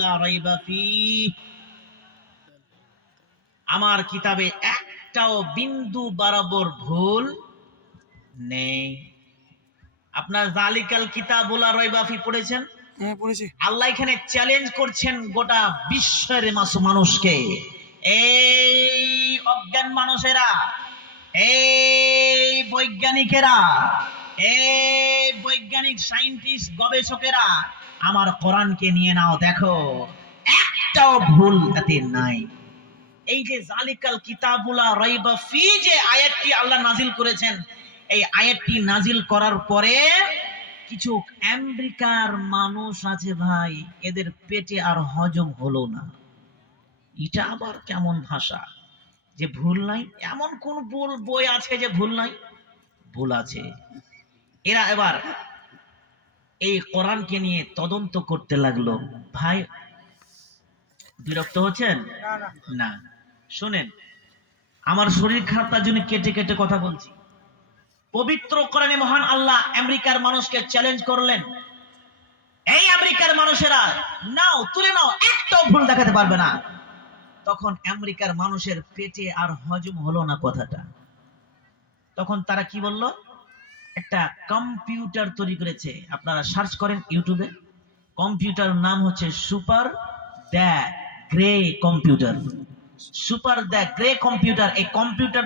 লা রাইবা ফীহ, আমার কিতাবে একটাও বিন্দু বরাবর ভুল নেই। আপনার যালিকাল কিতাবুল লা রাইবা ফীহ পড়েছেন? হ্যাঁ পড়েছি। আল্লাহ এখানে চ্যালেঞ্জ করছেন গোটা বিশ্বের মানুষকে, এই অজ্ঞান মানুষেরা, এই বৈজ্ঞানিকেরা, এই বৈজ্ঞানিক সায়েন্টিস্ট গবেষকেরা, আমার কোরআনকে নিয়ে নাও, দেখো একটাও ভুল এতে নাই। এই যে জালিকাল কিতাবুলা রাইবা ফি যে আয়াতটি আল্লাহ নাজিল করেছেন, এই আয়াতটি নাজিল করার পরে কিছু আমেরিকার মানুষ আছে ভাই, এদের পেটে আর হজম হলো না। এটা আবার কেমন ভাষা যে ভুল নাই? এমন কোন বই আছে যে ভুল নাই? ভুল আছে। এরা এবার এই কোরআনকে নিয়ে তদন্ত করতে লাগলো। ভাই বিরক্ত হচ্ছেন? না, শুনেন, আমার শরীর খারাপ, তার জন্য কেটে কেটে কথা বলছি। পবিত্র কোরআনে মহান আল্লাহ আমেরিকার মানুষকে চ্যালেঞ্জ করলেন, এই আমেরিকার মানুষেরা নাও, তুলে নাও, একটাও ভুল দেখাতে পারবে না। তখন আমেরিকার মানুষের পেটে আর হজম হলো না কথাটা। তখন তারা কি বলল? একটা কম্পিউটার তৈরি করেছে, আপনারা সার্চ করেন ইউটিউবে, কম্পিউটার নাম হচ্ছে super the grey computer. Super the grey computer. এই কম্পিউটার